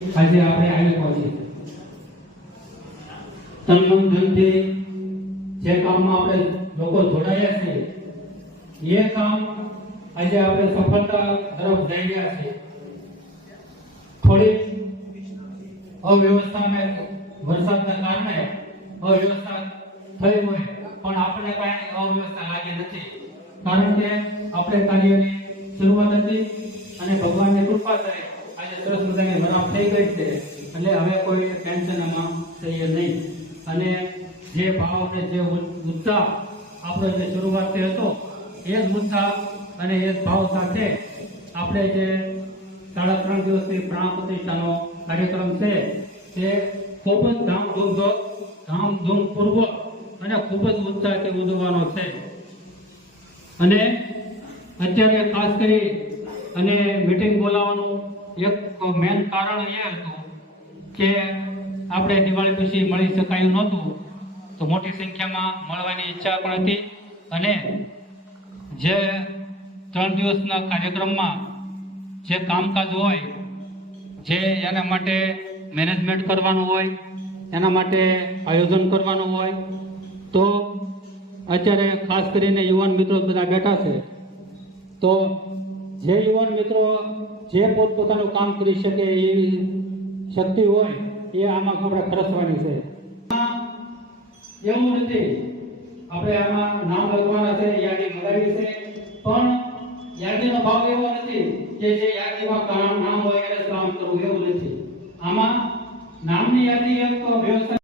આજે આપણે આવી પહોંચી તન ધનથી જે કામમાં આપણે લોકો જોડાયા છે એ કામ આજે આપણે સફળતા તરફ જઈ રહ્યા છે। થોડી અવ્યવસ્થામાં વરસાદના કારણે અવ્યવસ્થા થઈ હોય પણ આપણે કાંઈ અવ્યવસ્થા લાગી નથી, કારણ કે આપણે કાર્યની શરૂઆત હતી અને ભગવાનની કૃપા થઈ આજે સરસ મજાની વરાપ થઈ ગઈ છે, એટલે હવે કોઈ ટેન્શન એમાં થઈએ નહીં। અને જે ભાવ અને જે ઉત્સાહ આપણો જે શરૂઆતથી હતો એ જ ઉત્સાહ અને એ જ ભાવ સાથે આપણે જે 3.5 દિવસની પ્રાણ પ્રતિષ્ઠાનો કાર્યક્રમ છે તે ખૂબ જ ધામધૂમપૂર્વક અને ખૂબ જ ઉત્સાહથી ઉજવવાનો છે। અને અત્યારે ખાસ કરી અને મીટિંગ બોલાવવાનું એક મેન કારણ એ હતું કે આપણે દિવાળી પછી મળી શકાયું નહોતું, તો મોટી સંખ્યામાં મળવાની ઈચ્છા પણ હતી અને જે 3 દિવસના કાર્યક્રમમાં જે કામકાજ હોય, જે એના માટે મેનેજમેન્ટ કરવાનું હોય, એના માટે આયોજન કરવાનું હોય, તો અત્યારે ખાસ કરીને યુવાન મિત્રો બધા બેઠા છે, તો જે યુવાન મિત્રો જે પોતપોતાનું કામ કરી શકે એવી શક્તિ હોય એ આમાં આપણે ખર્ચવાની છે। એવું નથી આપણે આમાં નામ લખવાના છે, યાદી મંગાવી છે, પણ યાદીનો ભાવ એવો નથી કે જે યાદીમાં નામ હોય એને કામ કરવું, એવું નથી। આમાં નામની યાદી એક વ્યવસ્થા